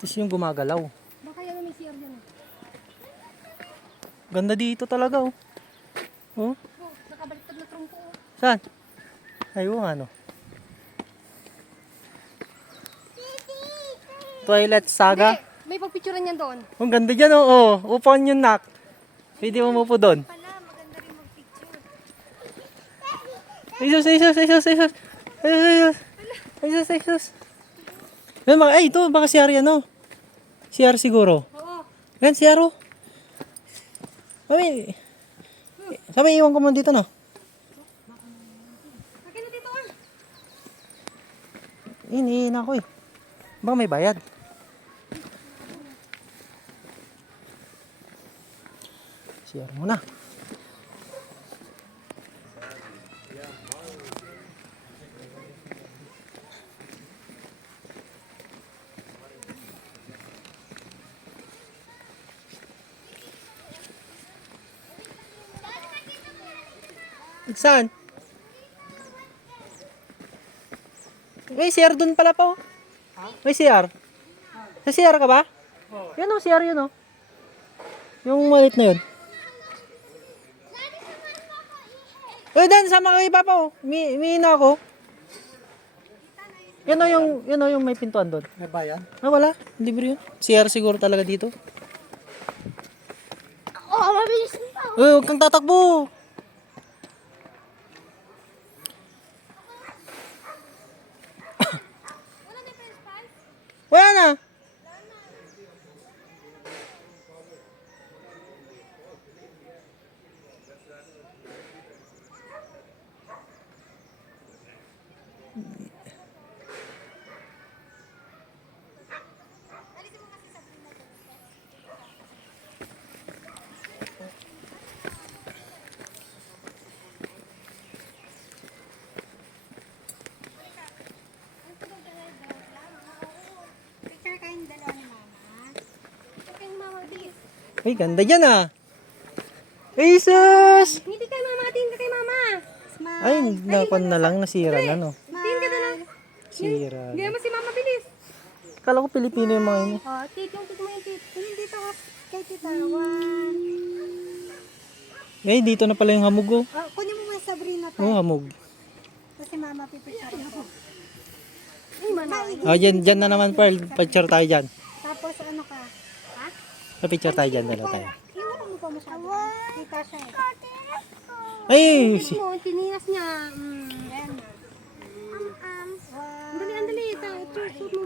Tapos yung gumagalaw. Baka yan may CR dyan. Ganda dito talaga oh. Oh, Oh, nakabaliktad na trumpo. Oh. saan? Ayun ano. Twilight Saga. Hindi, may pagpicturean yan doon. Ang ganda dyan oh. Oh, upuan yun nak. Pwede mo umupo doon. Pala, maganda rin magpicture. Jesus, Jesus, Jesus, Jesus. Jesus, Jesus, Jesus. Ay, ito, baka CR yan oh. CR siguro. Oo. Yan, CR oh. Sabi, iwan ko muna dito no. Akin na dito ah. Iniin ako eh. Baka may bayad. CR muna. Saan? May CR dun pala pa oh. May CR. Sa CR ka ba? Yan oh, CR yun oh. Yung malit na yun. Dan, sama kayo papa oh. Miina ako. Yan oh yung may pintuan doon. May bayan? Ah, wala. Libre yun. CR siguro talaga dito. Oo, mabilis pa. Huwag kang tatakbo. Wala na. Picture kayong dalawa ni mama. Picture kayong mama, bilis. Ay, ganda dyan ah. Jesus! Hindi kay mama, tingin ka kay mama. Smile. Ay, nakon na lang. Nasira na no. Tingin ka na lang. Sira. Hindi mo si mama, bilis. Kala ko Pilipino yung mga ini. Oh, tit mo yung tit. Tingin dito ka. Kay tita. One. Eh, dito na pala yung hamog oh. Oh, kunin mo mga Sabrina to. Oh, hamog. Kasi mama, pipicture ako. Ay, mama. Oh, dyan na naman Pearl. Picture tayo dyan. Tapos ano ka? Ha? Picture tayo dyan. Dalawa tayo. Iwan mo pa masyado. Kita siya eh. Ay, Mo, tininas niya. Ayan na. Andali, andali. Suot mo